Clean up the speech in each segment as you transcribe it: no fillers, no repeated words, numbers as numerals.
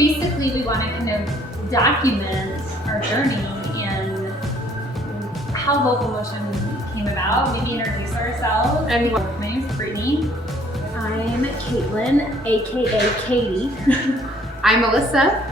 basically we want to kind of document our journey and how locomotion came about, maybe introduce ourselves. And my name is Brittany. I'm Caitlin, aka Katie. I'm Melissa.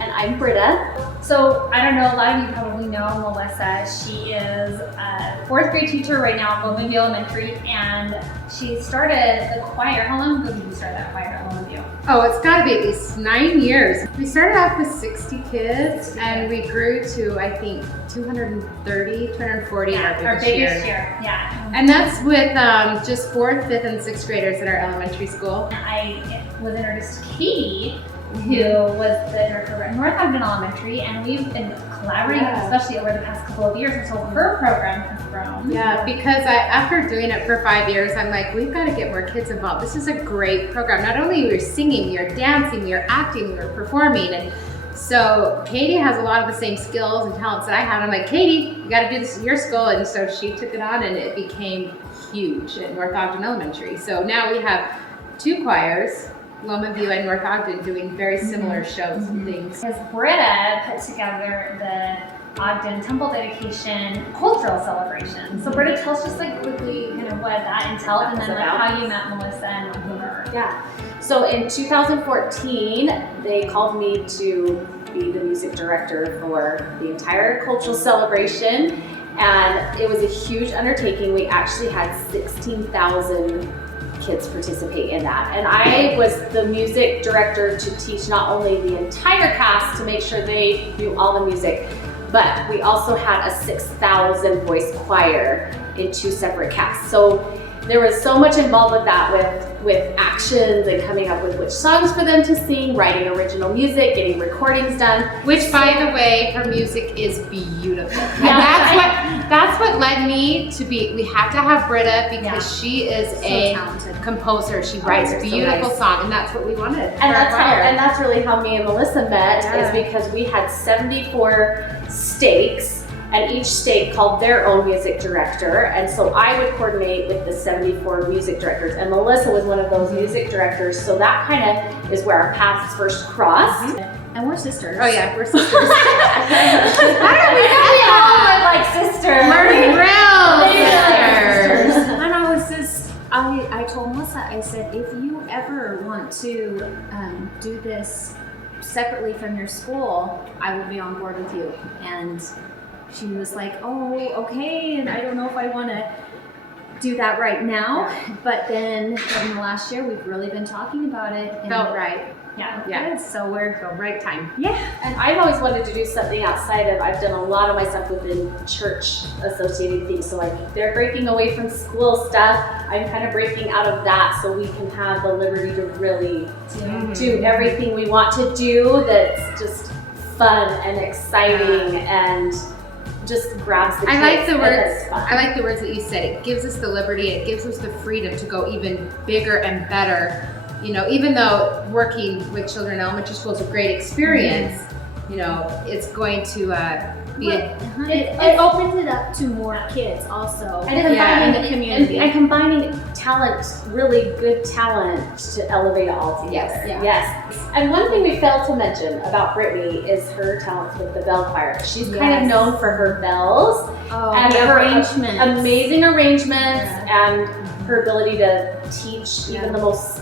And I'm Britta. So I don't know, a lot of you probably know Melissa. She is a fourth grade teacher right now at Ogden Elementary, and she started the choir. How long ago did you start that choir at Ogden? Oh, it's got to be at least 9 years. We started off with 60 kids, and we grew to, I think, 230, 240 Yeah, our biggest year. Yeah. And that's with just 4th, 5th, and 6th graders at our elementary school. I was introduced to Katie, who was the director at North Ogden Elementary, and we've been collaborating, especially over the past couple of years, until her program has grown. Yeah, because after doing it for 5 years, I'm like, we've got to get more kids involved. This is a great program. Not only we're singing, we are dancing, we are acting, we are performing, and so Katie has a lot of the same skills and talents that I have. I'm like, Katie, you got to do this in your school, and so she took it on, and it became huge at North Ogden Elementary. So now we have 2 choirs, Loma View and North Ogden, doing very similar shows and things. Because Britta put together the Ogden Temple Dedication Cultural Celebration. So Britta, tell us just like quickly kind of what that entailed, and then like how you met Melissa and went with her. Yeah. So in 2014, they called me to be the music director for the entire cultural celebration, and it was a huge undertaking. We actually had 16,000 kids participate in that, and I was the music director to teach not only the entire cast to make sure they knew all the music, but we also had a 6,000 voice choir in 2 separate casts. So there was so much involved with that, with actions and coming up with which songs for them to sing, writing original music, getting recordings done. Which, by the way, her music is beautiful. And that's what led me to be, we have to have Britta because she is a talented composer. She writes beautiful songs, and that's what we wanted. And that's really how me and Melissa met, is because we had 74 stakes, and each stake called their own music director, and so I would coordinate with the 74 music directors, and Melissa was one of those music directors, so that kind of is where our paths first crossed. And we're sisters. Oh yeah, we're sisters. We all are like sisters. We're real sisters. And I was just, I told Melissa, I said, if you ever want to do this separately from your school, I will be on board with you. And she was like, oh, okay, and I don't know if I want to do that right now. But then in the last year, we've really been talking about it. And Felt right. Yeah. So we're the right time. Yeah. And I've always wanted to do something outside of, I've done a lot of my stuff within church associated things. So like if they're breaking away from school stuff, I'm kind of breaking out of that so we can have the liberty to really do everything we want to do that's just fun and exciting and just grabs the kids. I like the words that you said. It gives us the liberty, it gives us the freedom to go even bigger and better. You know, even though working with children in elementary school is a great experience, you know, it's going to be it opens it up to more kids also. And combining the community. And combining talent, really good talent, to elevate it all together. Yes. And one thing we failed to mention about Brittany is her talents with the bell choir. She's kind of known for her bells and the her arrangements. Amazing arrangements and her ability to teach even the most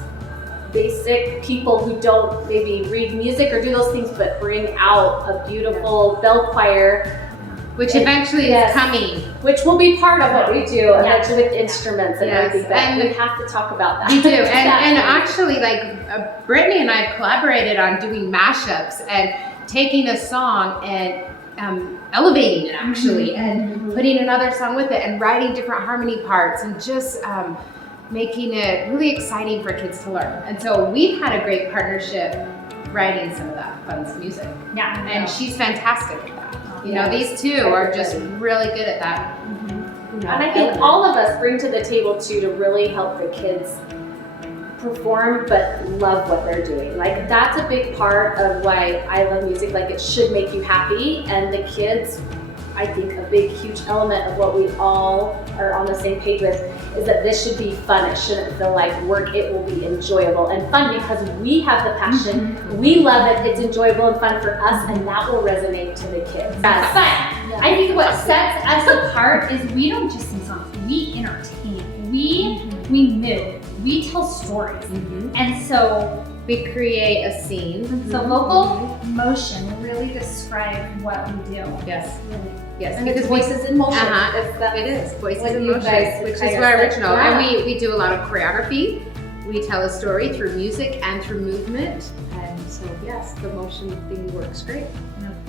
basic people who don't maybe read music or do those things, but bring out a beautiful bell choir, which eventually is coming. Which will be part of what we do eventually with instruments and everything. But and we have to talk about that. We do, and actually, like Brittany and I have collaborated on doing mashups and taking a song and elevating it actually, and putting another song with it, and writing different harmony parts, and just making it really exciting for kids to learn. And so we've had a great partnership writing some of that fun music. Yeah. And she's fantastic at that. You know, these two are just really good at that. And I think all of us bring to the table too to really help the kids perform but love what they're doing. Like that's a big part of why I love music. Like it should make you happy, and the kids, I think a big huge element of what we all are on the same page with is that this should be fun. It shouldn't feel like work. It will be enjoyable and fun because we have the passion. We love it. It's enjoyable and fun for us, and that will resonate to the kids. But I think what sets us apart is we don't just sing songs, we entertain. We move, we tell stories. And so we create a scene. So vocal motion really describe what we do. Yes. Yes. And it's voices in motion. It is voices what in you motion, guys which is kind of our said. original. Yeah. And we do a lot of choreography. We tell a story through music and through movement. And so yes, the motion thing works great.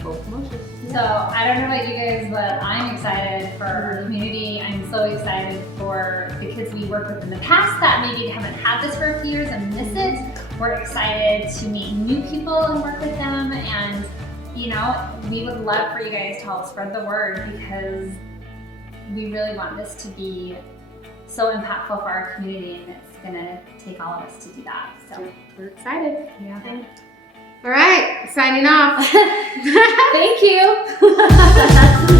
Both motion. So I don't know about you guys, but I'm excited for our community. I'm so excited for the kids we worked with in the past that maybe haven't had this for a few years and miss it. We're excited to meet new people and work with them. And you know, we would love for you guys to help spread the word because we really want this to be so impactful for our community, and it's gonna take all of us to do that. So we're excited. Yeah. All right, signing off. Thank you.